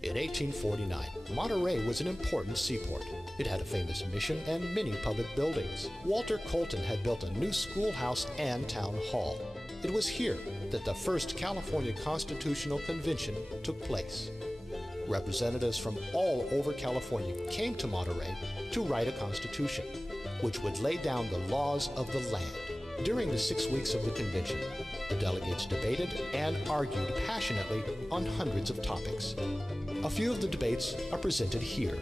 In 1849, Monterey was an important seaport. It had a famous mission and many public buildings. Walter Colton had built a new schoolhouse and town hall. It was here that the first California Constitutional Convention took place. Representatives from all over California came to Monterey to write a constitution, which would lay down the laws of the land. During the 6 weeks of the convention, the delegates debated and argued passionately on hundreds of topics. A few of the debates are presented here.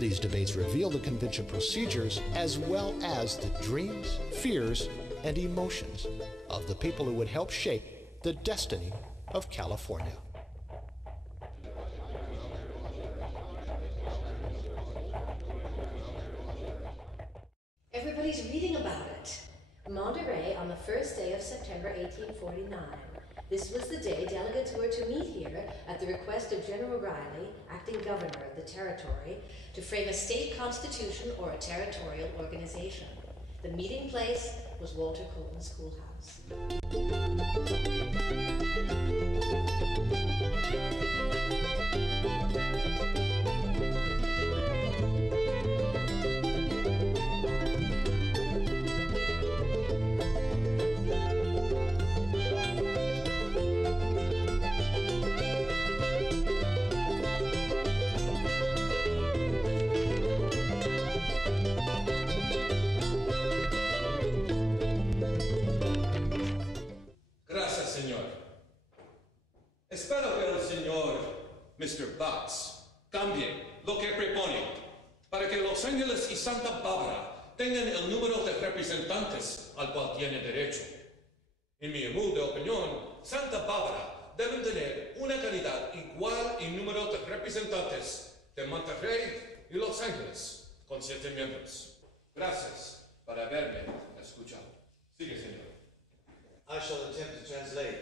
These debates reveal the convention procedures as well as the dreams, fears, and emotions of the people who would help shape the destiny of California. Everybody's reading about it. Monterey on the first day of September 1849. This was the day delegates were to meet here at the request of General Riley, acting governor of the territory, to frame a state constitution or a territorial organization. The meeting place was Walter Colton's schoolhouse. Espero que el señor Mr. Butts cambie lo que propone para que Los Ángeles y Santa Bárbara tengan el número de representantes al cual tiene derecho. En mi humilde opinión, Santa Bárbara debe tener una calidad igual en número de representantes de Monterrey y Los Ángeles, con 7 miembros. Gracias por haberme escuchado. Sigue, señor. I shall attempt to translate.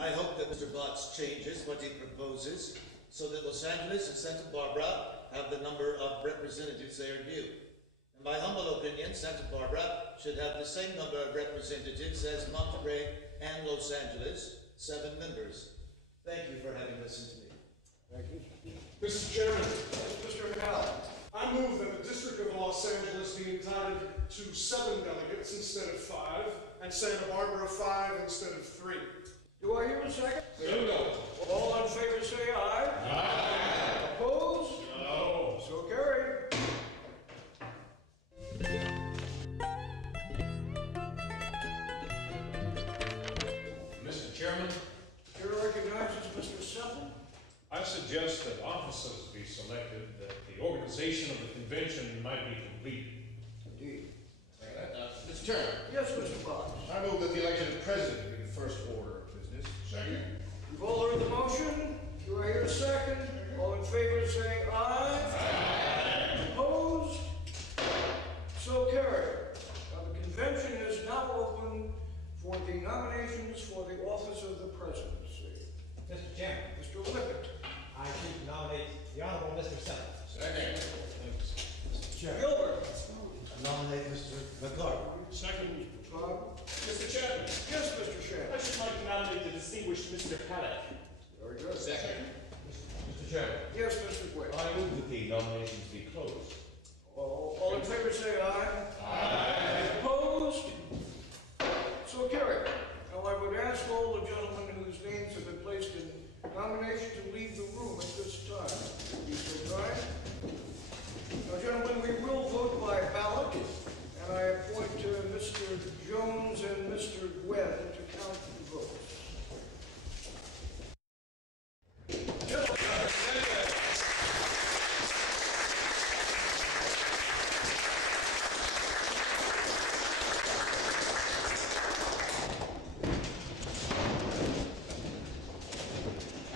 I hope that Mr. Botts changes what he proposes so that Los Angeles and Santa Barbara have the number of representatives they are due. In my humble opinion, Santa Barbara should have the same number of representatives as Monterey and Los Angeles, 7 members. Thank you for having listened to me. Thank you. Mr. Chairman, Mr. McAllen, I move that the District of Los Angeles be entitled to 7 delegates instead of 5, and Santa Barbara 5 instead of 3. Do I hear a second? No. All in favor say aye. Aye. Opposed? No. So carried. Mr. Chairman, Chair recognizes Mr. Semple. I suggest that officers be selected that the organization of the convention might be complete. Indeed. Mr. Chairman. Yes, Mr. Botts. I move that the election of president be the first order of business. Second. You've all heard the motion. Do I hear a second? All in favor say aye. Aye. Opposed? So carried. Now the convention is now open for the nominations for the office of the presidency. Mr. Chairman, Mr. Lippert. I should nominate the Honorable Mr. Semple. Second. Mr. Chairman. Gilbert. I nominate Mr. McCarthy. Second, Mr. Todd. Mr. Chairman, Yes, Mr. I Shannon. should like to nominate the distinguished Mr. Paddock. Very good. Second. Mr. Chairman, Yes, Mr. Witt. I move that the nominations be closed. All in favor say aye. Aye. Opposed? So carried. Now I would ask all the gentlemen whose names have been placed in nomination to leave the room at this time. Be so kind. Now, gentlemen, we will vote by ballot, and I appoint Mr. Jones and Mr. Webb to count the votes.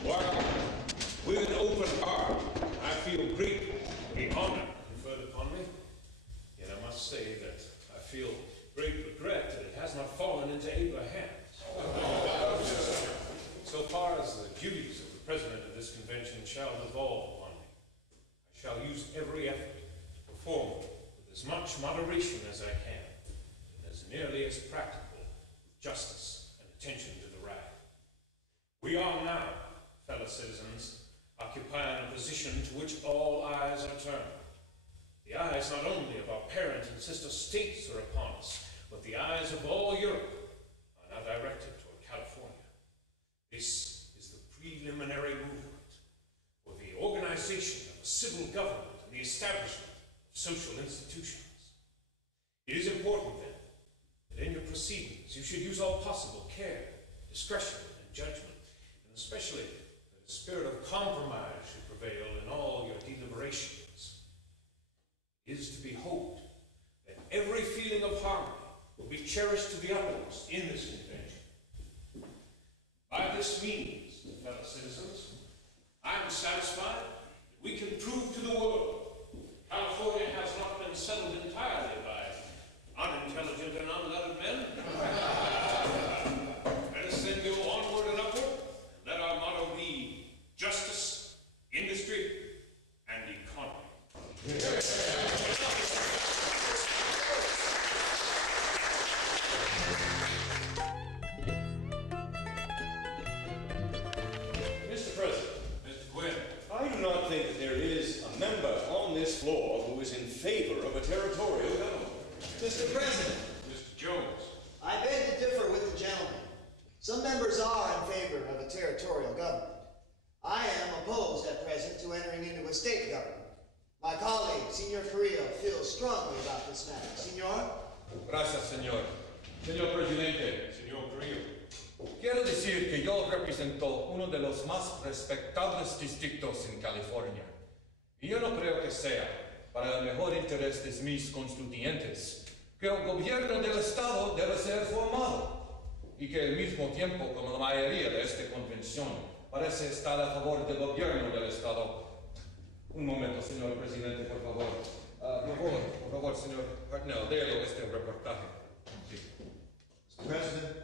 Well, with an open heart, I feel great to be honored conferred upon me. Yet I must say that I feel great regret that it has not fallen into abler hands. So far as the duties of the president of this convention shall devolve upon me, I shall use every effort to perform with as much moderation as I can, and as nearly as practical, with justice and attention to the right. We are now, fellow citizens, occupied occupying a position to which all eyes are turned. The eyes not only of our parent and sister states are upon us, but the eyes of all Europe are now directed toward California. This is the preliminary movement for the organization of a civil government and the establishment of social institutions. It is important, then, that in your proceedings you should use all possible care, discretion, and judgment, and especially that a spirit of compromise should prevail in all your deliberations. It is to be hoped that every feeling of harmony will be cherished to the utmost in this convention. By this means, fellow citizens, I am satisfied that we can prove to the world California has not been settled entirely by unintelligent and unlettered men. Let us then go onward and upward. Let our motto be justice, industry, and economy. Mr. President. Mr. Quinn. I do not think that there is a member on this floor who is in favor of a territorial government. Mr. President. Mr. Jones. I beg to differ with the gentleman. Some members are in favor of a territorial government. I am opposed at present to entering into a state government. My colleague, Senor Carrillo, feels strongly about this matter. Senor? Gracias, señor. Señor Presidente. Señor Carrillo. Quiero decir que yo represento uno de los más respetables distritos en California. Y yo no creo que sea para el mejor interés de mis constituyentes que el gobierno del Estado debe ser formado y que al mismo tiempo, como la mayoría de esta convención, parece estar a favor del gobierno del Estado. Un momento, señor presidente, por favor. Por favor, señor Hartnell, léelo este reportaje. Sí. Mr. President,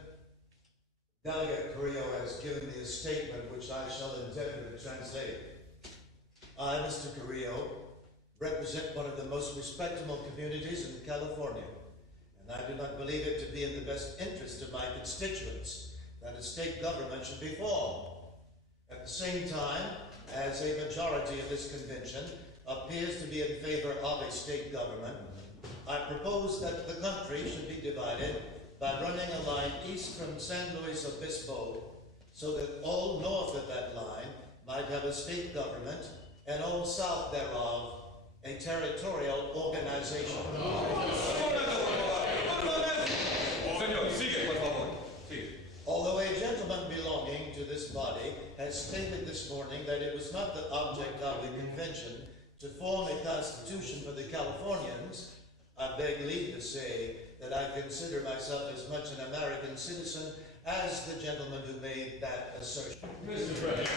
Delegate Carrillo has given me a statement which I shall endeavor to translate. I, Mr. Carrillo, represent one of the most respectable communities in California, and I do not believe it to be in the best interest of my constituents that a state government should be formed. At the same time, as a majority of this convention appears to be in favor of a state government, I propose that the country should be divided by running a line east from San Luis Obispo so that all north of that line might have a state government and all south thereof a territorial organization. Señor, sigue, por favor. Sí. Although a gentleman belonging to this body has stated this morning that it was not the object of the convention to form a constitution for the Californians, I beg leave to say that I consider myself as much an American citizen as the gentleman who made that assertion. Mr. President,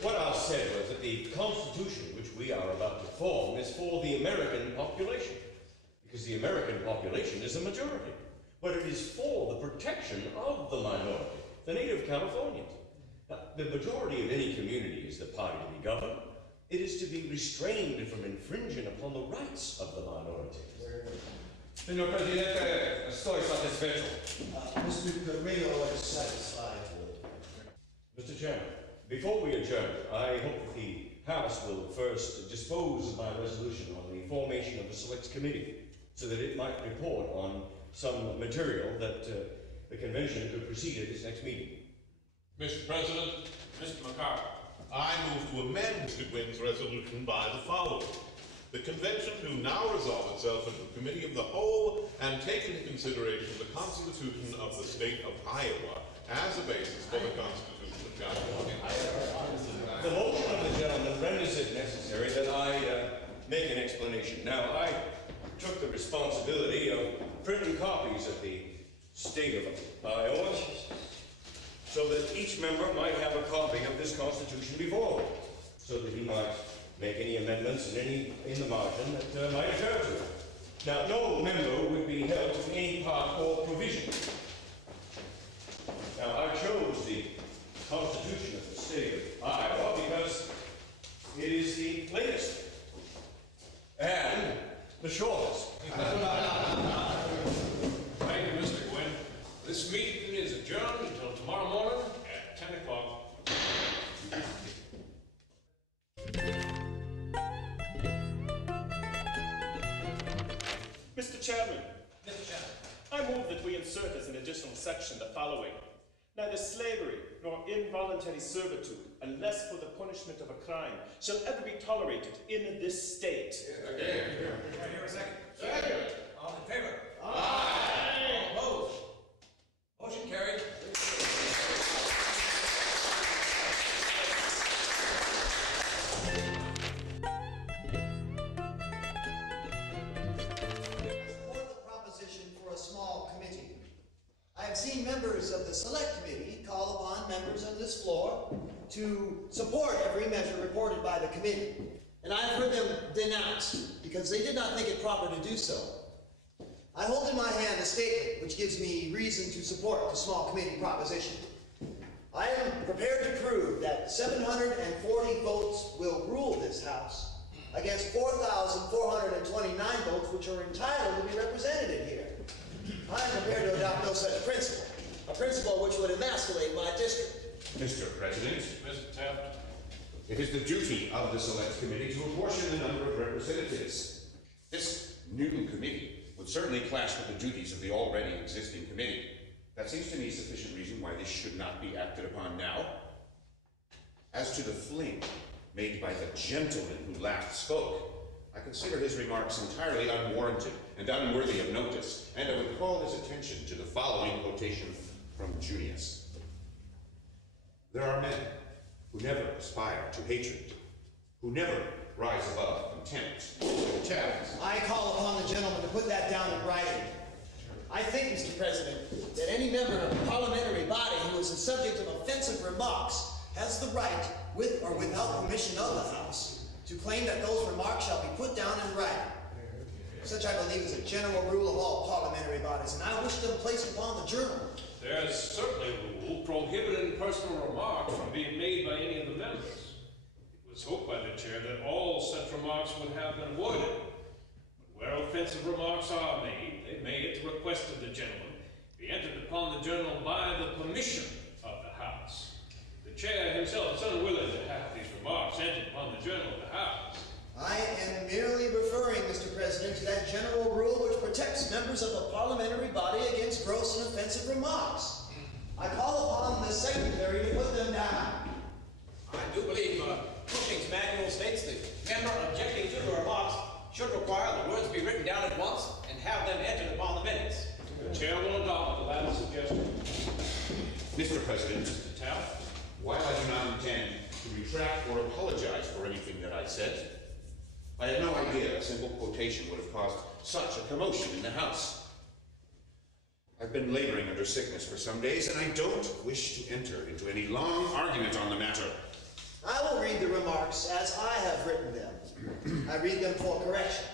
what I said was that the Constitution which we are about to form is for the American population, because the American population is a majority. But it is for the protection of the minority, the native Californians. Now, the majority of any community is the party to be governed. It is to be restrained from infringing upon the rights of the minority. Señor Presidente, estoy satisfecho. Mr. Carrillo is satisfied with. Mr. Chairman, before we adjourn, I hope that the House will first dispose of my resolution on the formation of a select committee so that it might report on some material that the convention could proceed at its next meeting. Mr. President, Mr. McCarthy. I move to amend Mr. Quinn's resolution by the following. The convention do now resolve itself into a committee of the whole and take into consideration the Constitution of the state of Iowa as a basis for the Constitution of California. The motion of the gentleman renders it necessary that I make an explanation. Now, I took the responsibility of printing copies of the state of Iowa so that each member might have a copy of this Constitution before him, so that he might make any amendments in the margin that might occur to him. Now, no member would be held to any part or provision. Now, I chose the Constitution of the state of Iowa because it is the latest and the shortest. Thank you, Mr. Quinn. This meeting is adjourned until tomorrow morning at 10 o'clock. Chairman, Mr. Chairman. I move that we insert as an additional section the following. Neither slavery nor involuntary servitude, unless for the punishment of a crime, shall ever be tolerated in this state. Do I hear a second? Second. All in favor? Aye. All opposed? Motion carried. I have seen members of the Select Committee call upon members on this floor to support every measure reported by the committee, and I have heard them denounced because they did not think it proper to do so. I hold in my hand a statement which gives me reason to support the small committee proposition. I am prepared to prove that 740 votes will rule this House against 4,429 votes which are entitled to be represented here. I am prepared to adopt no such principle, a principle which would emasculate my district. Mr. President, Mr. Taft. it is the duty of the Select Committee to apportion the number of representatives. This new committee would certainly clash with the duties of the already existing committee. That seems to me sufficient reason why this should not be acted upon now. As to the fling made by the gentleman who last spoke, I consider his remarks entirely unwarranted and unworthy of notice, and I would call his attention to the following quotation from Junius. There are men who never aspire to hatred, who never rise above contempt. I call upon the gentleman to put that down in writing. I think, Mr. President, that any member of a parliamentary body who is the subject of offensive remarks has the right, with or without permission of the House, to claim that those remarks shall be put down in writing. Such, I believe, is a general rule of all parliamentary bodies, and I wish them placed upon the journal. There is certainly a rule prohibiting personal remarks from being made by any of the members. It was hoped by the chair that all such remarks would have been avoided. But where offensive remarks are made, they may, at the request of the gentleman, be entered upon the journal by the permission of the House. The chair himself is unwilling to have these remarks entered upon the journal of the House. I am merely referring, Mr. President, to that general rule which protects members of a parliamentary body against gross and offensive remarks. I call upon the Secretary to put them down. I do believe Cushing's manual states the member objecting to the remarks should require the words be written down at once and have them entered upon the minutes. The chair will adopt the latter suggestion. Mr. President, Mr. Taft. while I do not intend to retract or apologize for anything that I said, I had no idea a simple quotation would have caused such a commotion in the House. I've been laboring under sickness for some days, and I don't wish to enter into any long argument on the matter. I will read the remarks as I have written them. I read them for correction.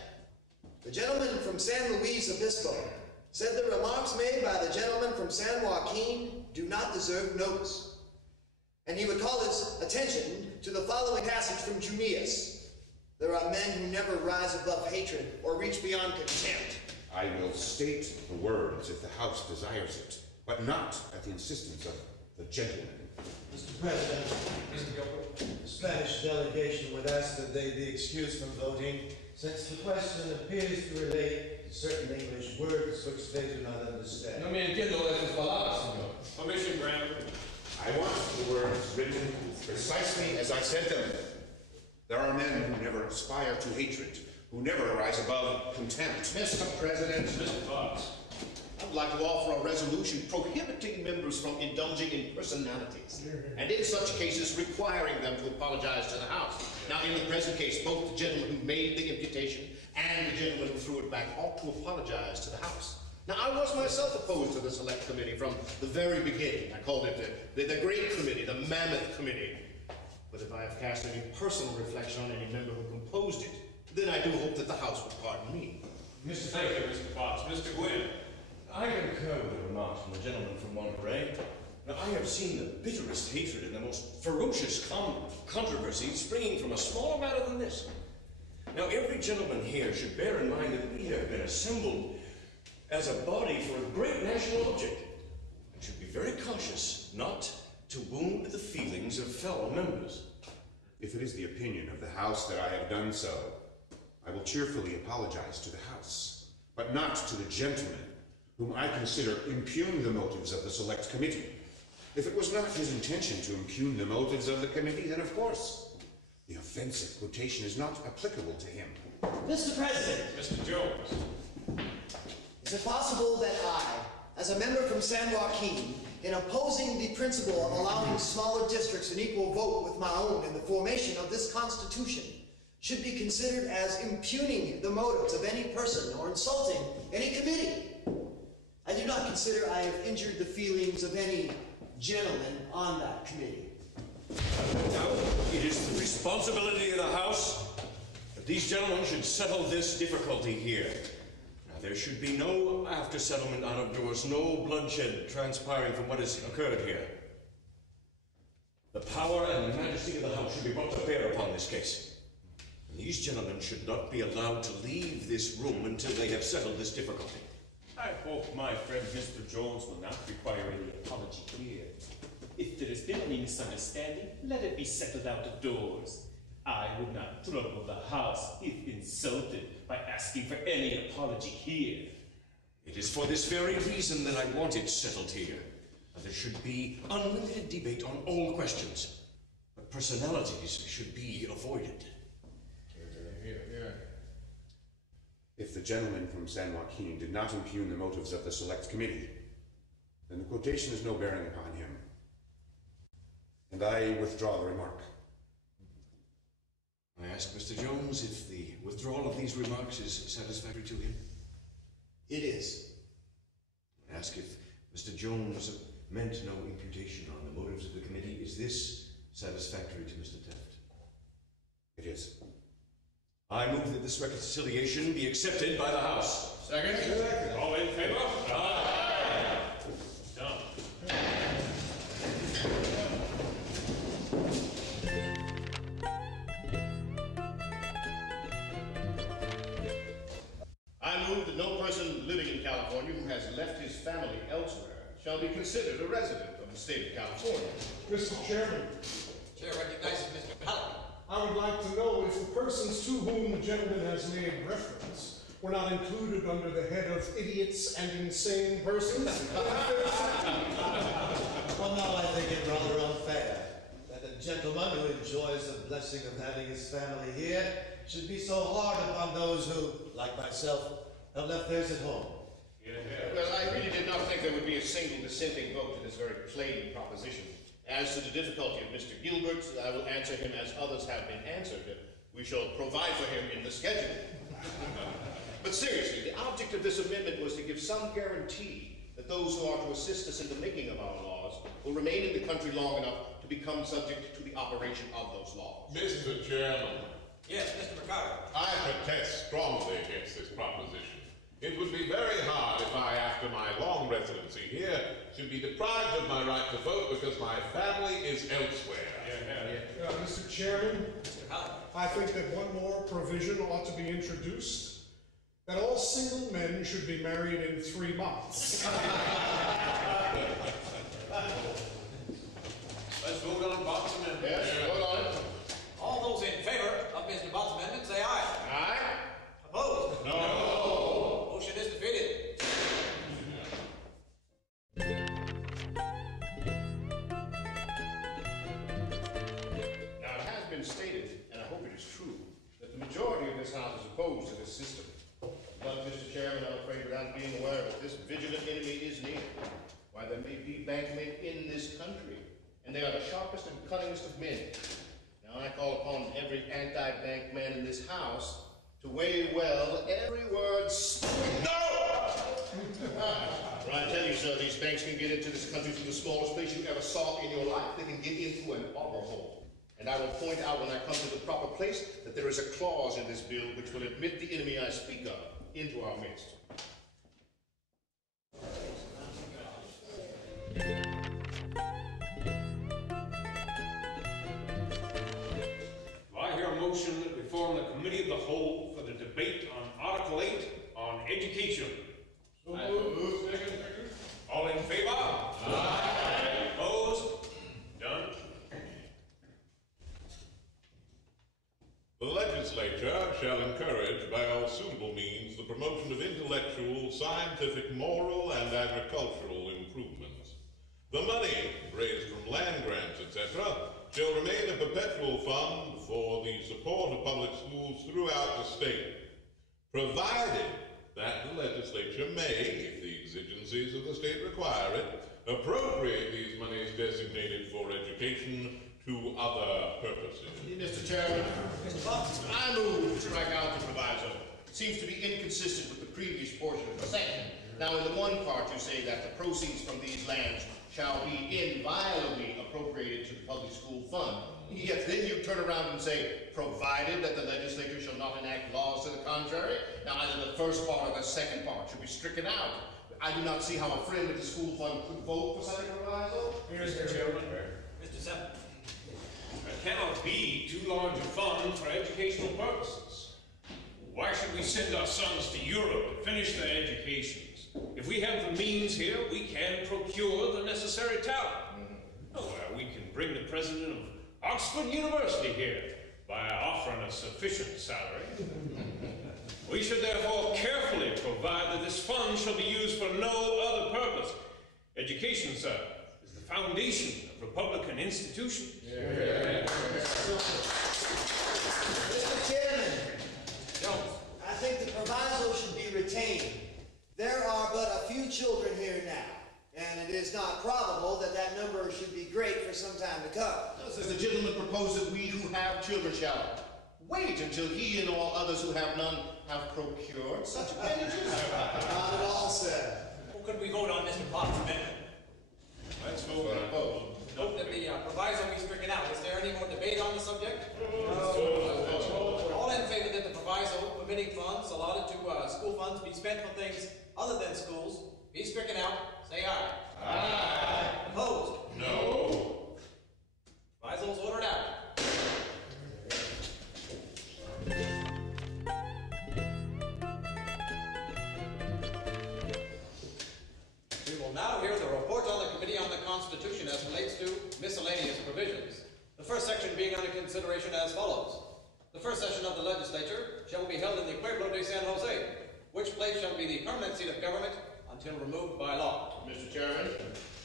The gentleman from San Luis Obispo said the remarks made by the gentleman from San Joaquin do not deserve notice. And he would call his attention to the following passage from Junius. There are men who never rise above hatred or reach beyond contempt. I will state the words if the House desires it, but not at the insistence of the gentleman. Mr. President, Mr. Gilbert. the Spanish delegation would ask that they be excused from voting, since the question appears to relate to certain English words which they do not understand. No me entiendo esas palabras, señor. Permission granted. I want the words written precisely as I said them. There are men who never aspire to hatred, who never rise above contempt. Mr. President, Mr. Fox. I'd like to offer a resolution prohibiting members from indulging in personalities, and in such cases requiring them to apologize to the House. Now, in the present case, both the gentleman who made the imputation and the gentleman who threw it back ought to apologize to the House. Now, I was myself opposed to the Select Committee from the very beginning. I called it the Great Committee, the Mammoth Committee. But if I have cast any personal reflection on any member who composed it, then I do hope that the House would pardon me. Thank you, Mr. Fox. Mr. Gwynn. I concur with the remarks from the gentleman from Monterey. Now, I have seen the bitterest hatred and the most ferocious controversy springing from a smaller matter than this. Now, every gentleman here should bear in mind that we have been assembled as a body for a great national object, and should be very cautious not to wound the feelings of fellow members. If it is the opinion of the House that I have done so, I will cheerfully apologize to the House. but not to the gentleman whom I consider impugn the motives of the Select Committee. If it was not his intention to impugn the motives of the committee, then of course, the offensive quotation is not applicable to him. Mr. President. Mr. Jones. Is it possible that I, as a member from San Joaquin, in opposing the principle of allowing smaller districts an equal vote with my own in the formation of this Constitution, should be considered as impugning the motives of any person or insulting any committee? I do not consider I have injured the feelings of any gentleman on that committee. Now, it is the responsibility of the House that these gentlemen should settle this difficulty here. Now, there should be no after-settlement out of doors, no bloodshed transpiring from what has occurred here. The power and majesty of the House should be brought to bear upon this case. And these gentlemen should not be allowed to leave this room until they have settled this difficulty. I hope my friend Mr. Jones will not require any apology here. If there has been any misunderstanding, let it be settled out of doors. I would not trouble the House, if insulted, by asking for any apology here. It is for this very reason that I want it settled here. And there should be unlimited debate on all questions. But personalities should be avoided. If the gentleman from San Joaquin did not impugn the motives of the Select Committee, then the quotation has no bearing upon him. And I withdraw the remark. I ask Mr. Jones if the withdrawal of these remarks is satisfactory to him. It is. I ask if Mr. Jones meant no imputation on the motives of the committee. Is this satisfactory to Mr. Teft? It is. I move that this reconciliation be accepted by the House. Second. All in favor? Aye. Done. I move that no person living in California who has left his family elsewhere shall be considered a resident of the state of California. Mr. Chairman. Chair recognizes Mr. Pellet. I would like to know if the persons to whom the gentleman has made reference were not included under the head of idiots and insane persons. Well, now I think it rather unfair that a gentleman who enjoys the blessing of having his family here should be so hard upon those who, like myself, have left theirs at home. Well, I really did not think there would be a single dissenting vote to this very plain proposition. As to the difficulty of Mr. Gilbert, I will answer him as others have been answered. We shall provide for him in the schedule. But seriously, the object of this amendment was to give some guarantee that those who are to assist us in the making of our laws will remain in the country long enough to become subject to the operation of those laws. Mr. Chairman. Yes, Mr. Mercado. I protest strongly against this proposition. It would be very hard if I, after my long residency here, should be deprived of my right to vote because my family is elsewhere. Mr. Chairman, I think that one more provision ought to be introduced, that all single men should be married in 3 months. Let's vote on Bob's amendment. Yes, vote on it. All those in favor of Mr. Bob's amendment say aye. Aye. Opposed? No. Motion is defeated. Now, it has been stated, and I hope it is true, that the majority of this House is opposed to this system. But, Mr. Chairman, I'm afraid without being aware that this vigilant enemy is near. Why, there may be bankmen in this country, and they are the sharpest and cunningest of men. Now, I call upon every anti-bank man in this House to weigh well every word spoken. No! For I tell you, sir, these banks can get into this country from the smallest place you ever saw in your life. They can get into an auger hole. And I will point out when I come to the proper place that there is a clause in this bill which will admit the enemy I speak of into our midst. Do I hear a motion that we form the Committee of the Whole for the debate on Article 8 on education? So moved. Second. All in favor? Aye. Opposed? Done. The legislature shall encourage by all suitable means the promotion of intellectual, scientific, moral, and agricultural improvements. The money raised from land grants, etc., shall remain a perpetual fund for the support of public schools throughout the state, provided that the legislature may, if the exigencies of the state require it, appropriate these monies designated for education to other purposes. Mr. Chairman, I move to strike out the proviso. It seems to be inconsistent with the previous portion of the section. Now, in the one part, you say that the proceeds from these lands shall be inviolably appropriated to the public school fund. Yet then you turn around and say, provided that the legislature shall not enact laws to the contrary. Now, either the first part or the second part should be stricken out. I do not see how a friend of the school fund could vote for such a proviso. Mr. Chairman. Mr. Seven. There cannot be too large a fund for educational purposes. Why should we send our sons to Europe to finish their educations? If we have the means here, we can procure the necessary talent. Well, we can bring the president of Oxford University here by offering a sufficient salary. We should therefore carefully provide that this fund shall be used for no other purpose. Education, sir, is the foundation of Republican institutions. Mr. Chairman, I think the proviso should be retained. There are but a few children here now, and it is not probable that that number should be great for some time to come. As the gentleman proposed that we who have children shall wait until he and all others who have none have procured such appendages. Not at all, sir. Well, could we vote on Mr. Potts' amendment? Let's vote. Note that the proviso be stricken out. Is there any more debate on the subject? All in favor that the proviso permitting funds allotted to school funds be spent for things other than schools be stricken out, say aye. Aye. Opposed? No. Proviso's ordered out. We will now hear the report on the Committee on the Constitution as relates to miscellaneous provisions. The first section being under consideration as follows. The first session of the legislature shall be held in the Pueblo de San Jose, which place shall be the permanent seat of government until removed by law. Mr. Chairman.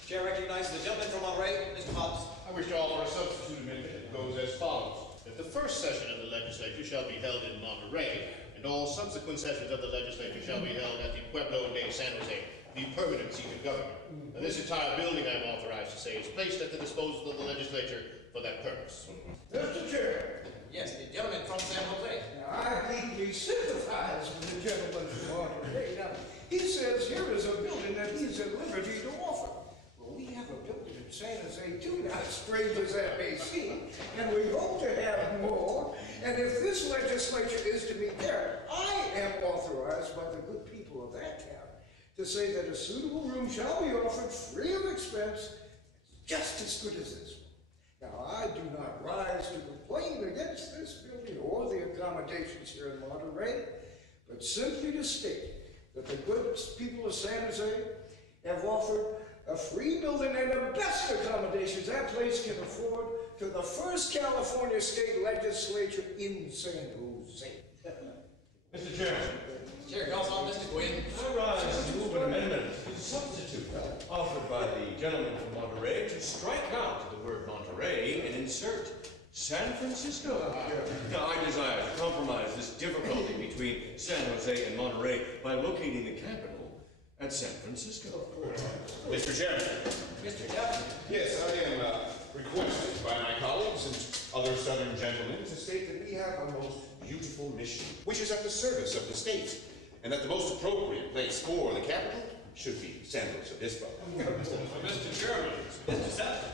Chair recognizes the gentleman from Monterey, Mr. Potts. I wish to offer a substitute amendment that goes as follows. That the first session of the legislature shall be held in Monterey, and all subsequent sessions of the legislature shall be held at the Pueblo de San Jose, the permanent seat of government. Now, this entire building, I'm authorized to say, is placed at the disposal of the legislature for that purpose. Mr. Chair. Yes, the gentleman from San Jose. Now, I deeply sympathize with the gentleman from Monterey. Now, he says here is a building that he's at liberty to offer. Well, we have a building in San Jose too, now, strange as that may seem, and we hope to have more. And if this legislature is to meet there, I am authorized by the good people of that town to say that a suitable room shall be offered free of expense, just as good as this one. Now, I do not rise to complain against this building or the accommodations here in Monterey, but simply to state that the good people of San Jose have offered a free building and the best accommodations that place can afford to the first California state legislature in San Jose. Mr. Chairman. Chair calls on Mr. Gwynn. I rise to move an amendment to substitute offered by the gentleman from Monterey to strike out the word Monterey and insert San Francisco. Now, I desire to compromise this difficulty between San Jose and Monterey by locating the capital at San Francisco. Mr. Chairman. Mr. Devlin. Yes, I am requested by my colleagues and other Southern gentlemen to state that we have a most beautiful mission, which is at the service of the state, and that the most appropriate place for the capital should be San Luis Obispo. Mr. Chairman. Mr. Seven.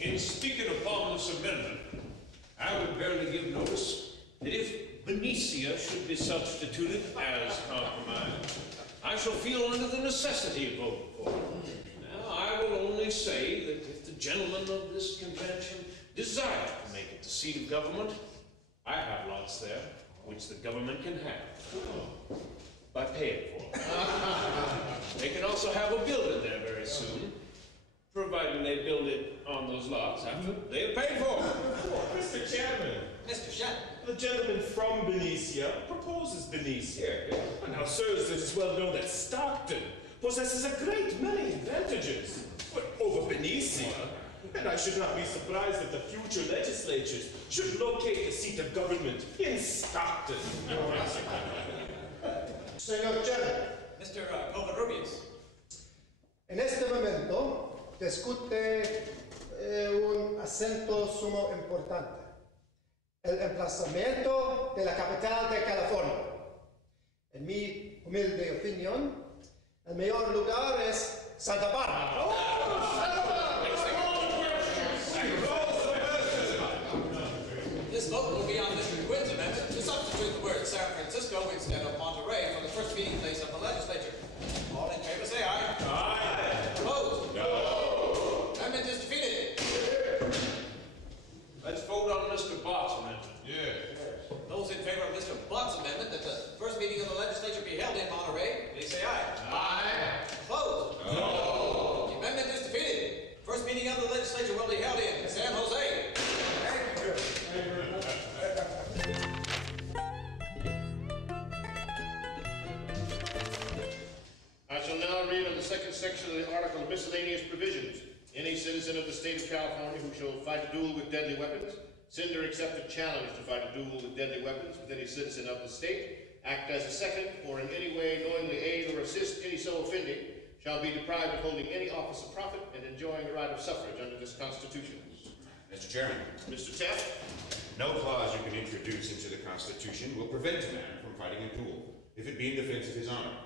In speaking upon this amendment, I would barely give notice that if Benicia should be substituted as compromise, I shall feel under the necessity of voting for it. Now, I will only say that if the gentlemen of this convention desire to make it the seat of government, I have lots there, which the government can have by paying for it. They can also have a building there very soon, provided they build it on those lots after they have paid for it. Mr. Chairman. Mr. Shannon. The gentleman from Benicia proposes Benicia. And now, sirs, it is well known that Stockton possesses a great many advantages over Benicia. And I should not be surprised if the future legislatures should locate the seat of government in Stockton. Señor Chairman. Mr. Covarrubias. En este momento discute un asunto sumo importante. El emplazamiento de la capital de California. En mi humilde opinión, el mejor lugar es Santa Barbara. This vote will be on Mr. Quinn's amendment to substitute the word San Francisco instead of Monterey for the first meeting place of the legislature. All in favor say aye. Aye. Opposed? No. Amendment is defeated. Let's vote on Mr. Bott's amendment. Yes. Those in favor of Mr. Bott's amendment that the first meeting of the legislature be held in Monterey, please say aye. Aye. Opposed? No. The amendment is defeated. First meeting of the legislature will be held in San Jose. Thank you. Thank you very much. I shall now read on the second section of the article of miscellaneous provisions. Any citizen of the state of California who shall fight a duel with deadly weapons, send or accept a challenge to fight a duel with deadly weapons with any citizen of the state, act as a second, or in any way knowingly aid or assist any so offending, shall be deprived of holding any office of profit and enjoying the right of suffrage under this Constitution. Mr. Chairman. Mr. Taft. No clause you can introduce into the Constitution will prevent a man from fighting a duel, if it be in defense of his honor.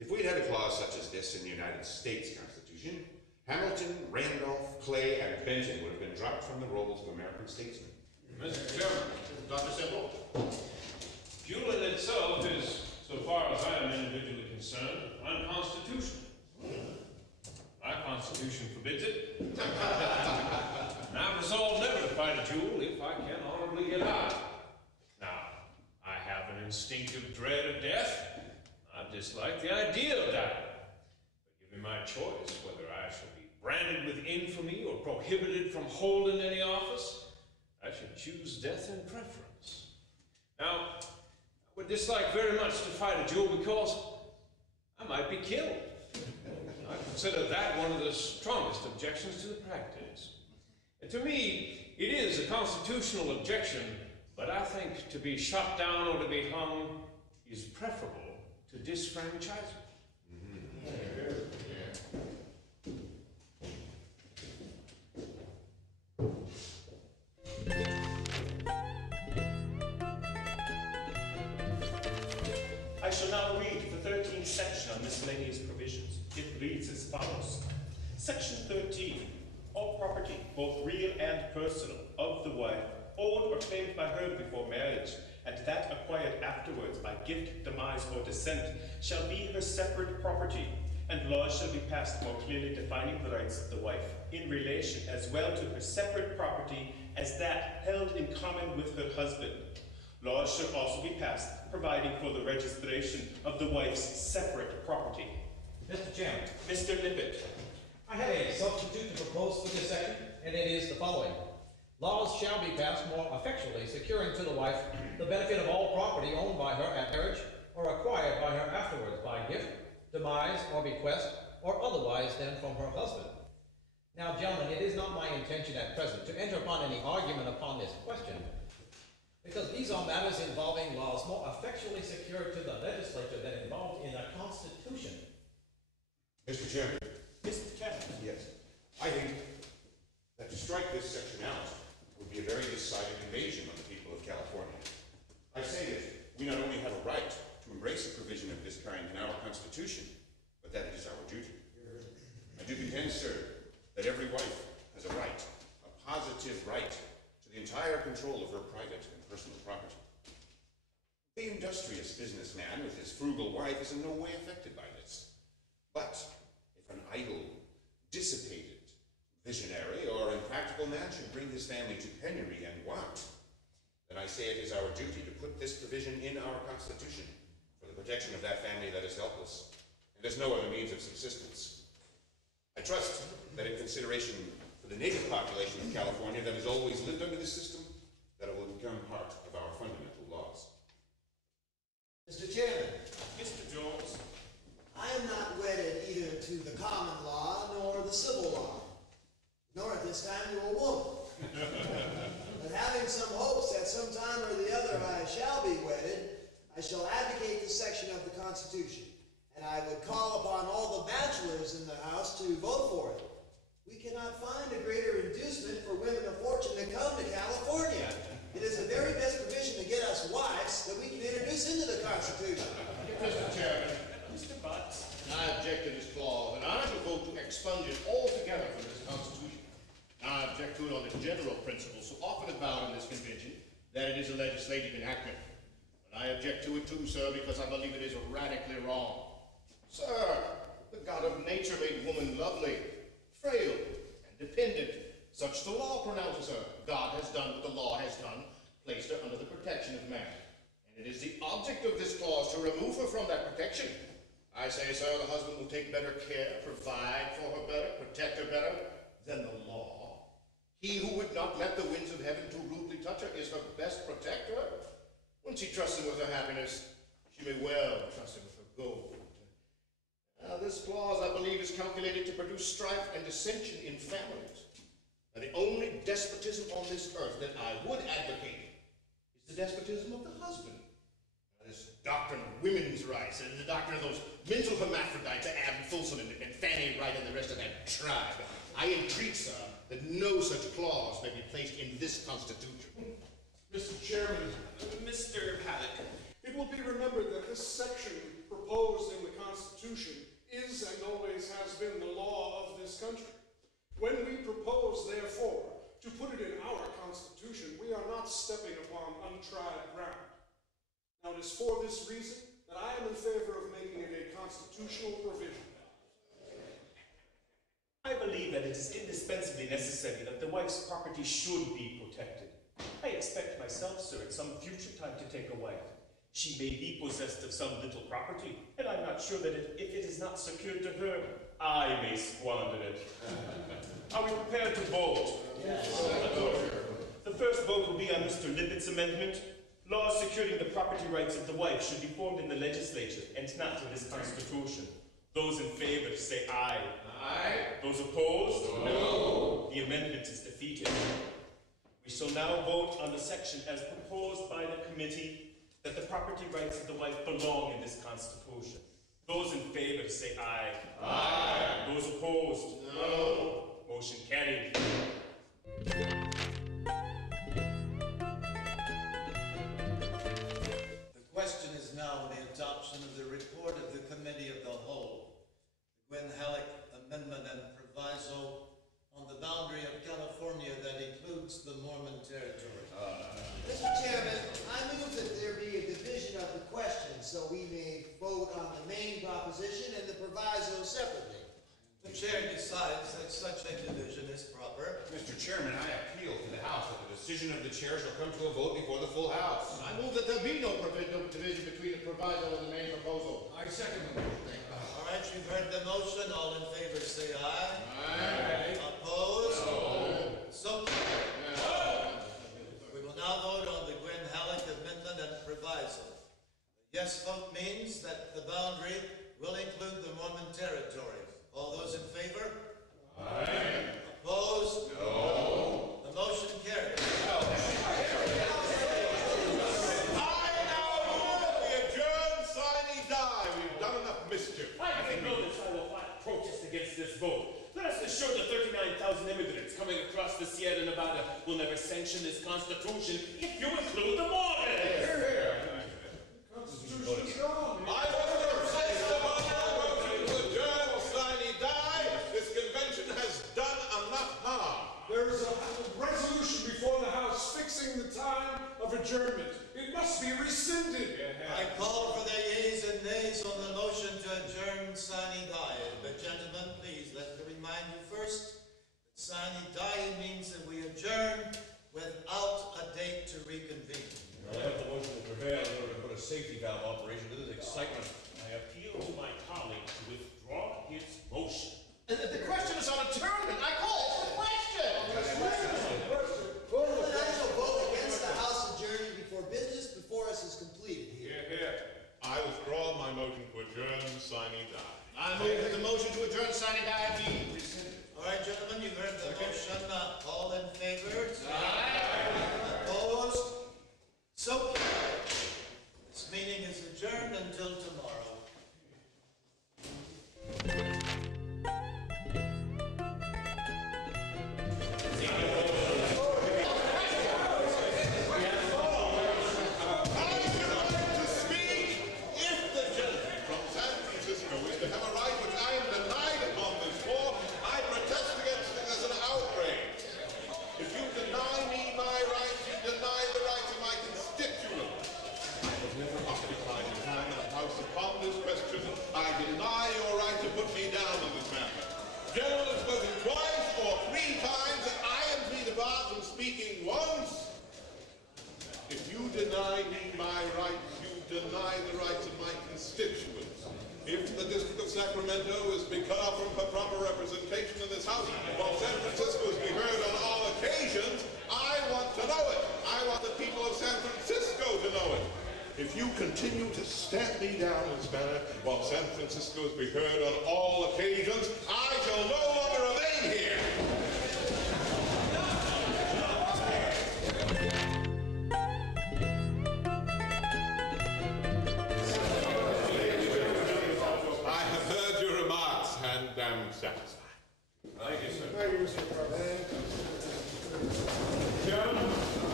If we'd had a clause such as this in the United States Constitution, Hamilton, Randolph, Clay, and Benton would have been dropped from the rolls of American statesmen. Mr. Chairman. Dr. Semple. Dueling itself is, so far as I am individually concerned, unconstitutional. My Constitution forbids it. And I'm resolved never to fight a duel if I can honorably get out. Now, I have an instinctive dread of death. I dislike the idea of dying. But given my choice whether I shall be branded with infamy or prohibited from holding any office, I should choose death in preference. Now, I would dislike very much to fight a duel because I might be killed. I consider that one of the strongest objections to the practice. And to me, it is a constitutional objection, but I think to be shot down or to be hung is preferable to disfranchisement. I shall now read the 13th section on miscellaneous provisions. It reads as follows. Section 13. All property, both real and personal, of the wife, owned or claimed by her before marriage, and that acquired afterwards by gift, demise, or descent, shall be her separate property, and laws shall be passed more clearly defining the rights of the wife in relation as well to her separate property as that held in common with her husband. Laws shall also be passed providing for the registration of the wife's separate property. Mr. Chairman. Mr. Lippett. I have a substitute to propose for this section, and it is the following. Laws shall be passed more effectually securing to the wife the benefit of all property owned by her at marriage or acquired by her afterwards by gift, demise, or bequest, or otherwise than from her husband. Now, gentlemen, it is not my intention at present to enter upon any argument upon this question, because these are matters involving laws more effectually secured to the legislature than involved in a constitution. Mr. Chairman. Mr. Chairman. Yes. I think that to strike this section out would be a very decided invasion on the people of California. I say that we not only have a right to embrace a provision of this kind in our Constitution, but that it is our duty. I do contend, sir, that every wife has a right, a positive right, to the entire control of her private and personal property. The industrious businessman with his frugal wife is in no way affected by this. But if an idle, dissipated, visionary, or impractical man should bring his family to penury and want, then I say it is our duty to put this provision in our Constitution for the protection of that family that is helpless and has no other means of subsistence. I trust that in consideration for the native population of California that has always lived under this system, that it will become part of our I shall advocate this section of the Constitution, and I would call upon all the bachelors in the House to vote for it. We cannot find a greater inducement for women of fortune to come to California. It is the very best provision to get us wives that we can introduce into the Constitution. Mr. Chairman. Mr. Butts. I object to this clause, and I will vote to expunge it altogether from this Constitution. I object to it on the general principle so often avowed in this convention that it is a legislative enactment. And I object to it too, sir, because I believe it is radically wrong. Sir, the God of nature made woman lovely, frail, and dependent. Such the law pronounces her. God has done what the law has done, placed her under the protection of man. And it is the object of this clause to remove her from that protection. I say, sir, the husband will take better care, provide for her better, protect her better than the law. He who would not let the winds of heaven too rudely touch her is her best protector. When she trusts him with her happiness, she may well trust him with her gold. Now, this clause, I believe, is calculated to produce strife and dissension in families. Now, the only despotism on this earth that I would advocate is the despotism of the husband. Now, this doctrine of women's rights and the doctrine of those mental hermaphrodites, Ab Folsom and Fanny Wright and the rest of that tribe. I entreat, sir, that no such clause may be placed in this Constitution. Mr. Chairman. Mr. Haddock. It will be remembered that this section proposed in the Constitution is and always has been the law of this country. When we propose, therefore, to put it in our Constitution, we are not stepping upon untried ground. Now, it is for this reason that I am in favor of making it a constitutional provision. I believe that it is indispensably necessary that the wife's property should be protected. I expect myself, sir, at some future time to take a wife. She may be possessed of some little property, and I'm not sure that if it is not secured to her, I may squander it. Are we prepared to vote? Yes. The first vote will be on Mr. Lippett's amendment. Laws securing the property rights of the wife should be formed in the legislature and not in this Constitution. Those in favor say aye. Aye. Those opposed? No. The amendment is defeated. We shall now vote on the section as proposed by the committee that the property rights of the wife belong in this Constitution. Those in favor say aye. Aye. Those opposed? No. Motion carried. The question is now the adoption of the report of the Committee of the Whole. The Gwen Halleck Amendment and Proviso on the boundary of California that includes the Mormon territory. Mr. Chairman, I move that there be a division of the question so we may vote on the main proposition and the proviso separately. The chair decides that such a division is proper. Mr. Chairman, I appeal to the House that the decision of the chair shall come to a vote before the full House. I move that there be no division between the proviso and the main proposal. I second the motion. All right, you've heard the motion. All in favor say aye. Aye. Opposed? No. So we will now vote on the Gwen Halleck Amendment and Proviso. The yes vote means that the boundary will include the Mormon territory. All those in favor? Aye. Opposed? No. The motion carries. I now move we adjourn, sine die. We've done enough mischief. I have noticed I will file protest against this vote. Let us assure the 39,000 immigrants coming across the Sierra Nevada will never sanction this Constitution if you include the Mormons. Constitution is gone. I want to place the motion to adjourn, sine die. This convention has done enough harm. There is a resolution before the House fixing the time of adjournment. It must be rescinded. I call for the yeas and nays on the motion to adjourn sine die. But gentlemen, please let me remind you first that sine die means that we adjourn without a date to reconvene. I'll let the motion prevail in order to put a safety valve operation to this excitement. I appeal to my colleague to withdraw his motion. The question is on adjournment. I call for the question. Gentlemen, I shall vote against the House adjourning before business before us is completed here. I withdraw my motion to adjourn, sine die. I move that the motion to adjourn sine die be rescinded. All right, gentlemen, you've heard the motion. All in favor? Aye. Opposed? So, this meeting is adjourned until tomorrow. Gentlemen spoken twice or 3 times, and I am to be debarred from speaking once. If you deny me my rights, you deny the rights of my constituents. If the District of Sacramento is to be cut off from her proper representation in this House, while San Francisco is to be heard on all occasions, I want to know it. I want the people of San Francisco to know it. If you continue to stamp me down in this manner while San Francisco is to be heard on all occasions, I shall no longer remain here. I have heard your remarks and am satisfied. Thank you, sir. Thank you, Mr. President. Chairman,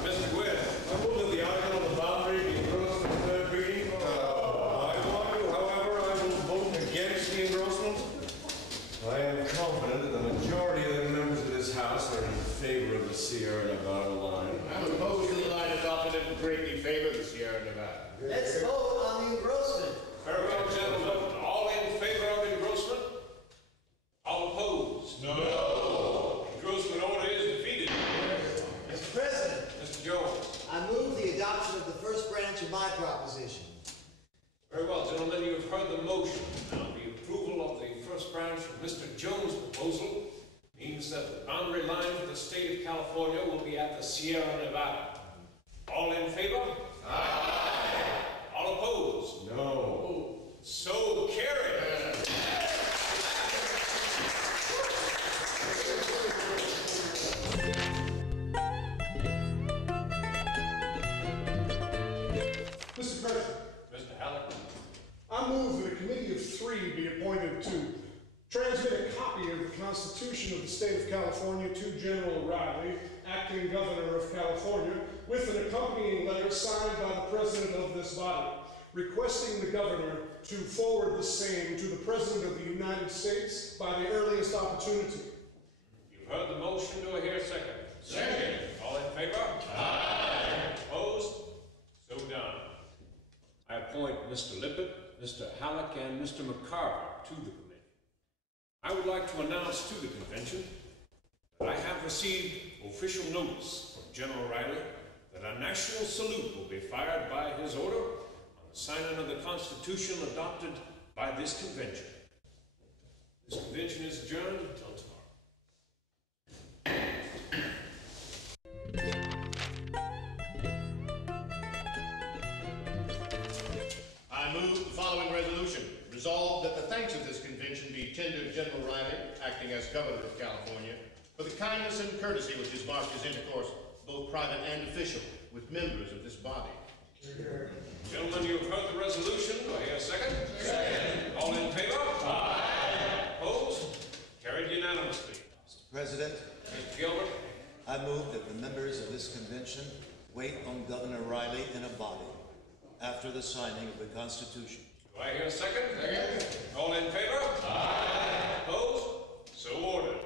Mr. Gwynn, I move that the article on the boundary be engrossed in the third reading. I warn you, however, I will vote against the engrossment. I am confident that the majority of the members of this House are in favor of the Sierra Nevada line. I'm opposed to the line adopted and greatly favor the Sierra Nevada. Let's vote on the engrossment. Very well, gentlemen. All in favor of engrossment? All opposed? No. Engrossment order is defeated. Mr. President, Mr. Jones. I move the adoption of the first branch of my proposition. Very well, gentlemen, you have heard the motion. Now, the approval of the first branch of Mr. Jones' proposal means that the boundary line for the state of California will be at the Sierra Nevada. All in favor? Aye. All opposed? No. So carried. Mr. President, Mr. Halleck. I move that a committee of 3 be appointed to transmit a copy of the Constitution of the State of California to General Riley, acting Governor of California, with an accompanying letter signed by the President of this body, requesting the Governor to forward the same to the President of the United States by the earliest opportunity. You've heard the motion. Do I hear a second? Second. All in favor? Aye. Opposed? So done. I appoint Mr. Lippett, Mr. Halleck, and Mr. McCarver to the committee. I would like to announce to the convention that I have received official notice from General Riley that a national salute will be fired by his order on the signing of the Constitution adopted by this convention. This convention is adjourned until tomorrow. I move the following resolution. Resolved that the thanks of this convention be tendered General Riley, acting as Governor of California, for the kindness and courtesy which has marked his intercourse, both private and official, with members of this body. Gentlemen, you have heard the resolution. Do I hear a second? Second. All in favor? Aye. Opposed? Carried unanimously. Mr. President, Mr. Gilbert. I move that the members of this convention wait on Governor Riley in a body after the signing of the Constitution. Do I hear a second? Second. All in favor? Aye. Opposed? So ordered.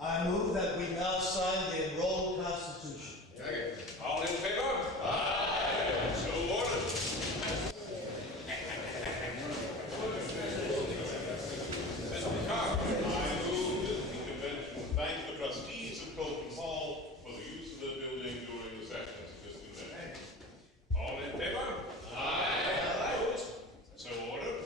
I move that we now sign the enrolled Constitution. Second. All in favor? Aye. So ordered. Mr. McCarver. I move that the convention thank the trustees of Colton Hall for the use of the building during the sessions of this convention. All in favor? Aye. Opposed? So ordered.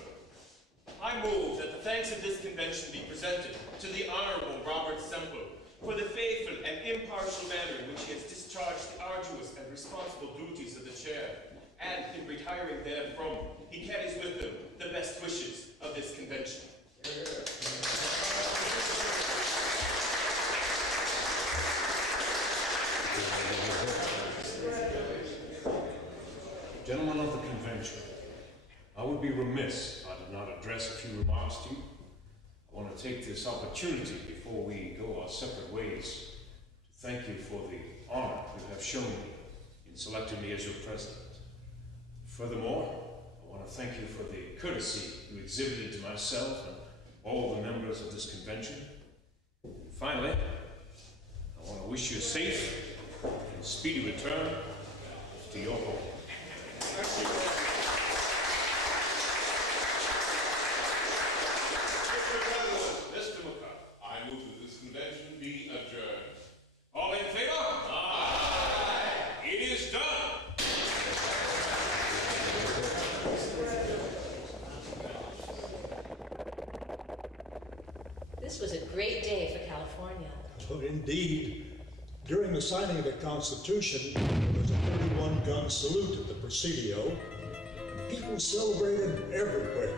I move that the thanks of this convention be presented to the Honorable Robert Semple for the faithful and impartial manner in which he has discharged the arduous and responsible duties of the chair, and in retiring therefrom, he carries with him the best wishes of this convention. Gentlemen of the convention, would be remiss if I did not address a few remarks to you. I want to take this opportunity before we go our separate ways to thank you for the honor you have shown me in selecting me as your president. Furthermore, I want to thank you for the courtesy you exhibited to myself and all the members of this convention. And finally, I want to wish you a safe and speedy return to your home. Thank you. Mr. President, Mr. McCarthy, I move that this convention be adjourned. All in favor? Aye. It is done. This was a great day for California. Oh, indeed. During the signing of the Constitution, there was a 31-gun salute at the Presidio, and people celebrated everywhere.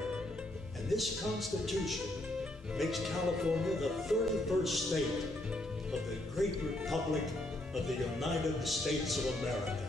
And this Constitution makes California the 31st state of the great Republic of the United States of America.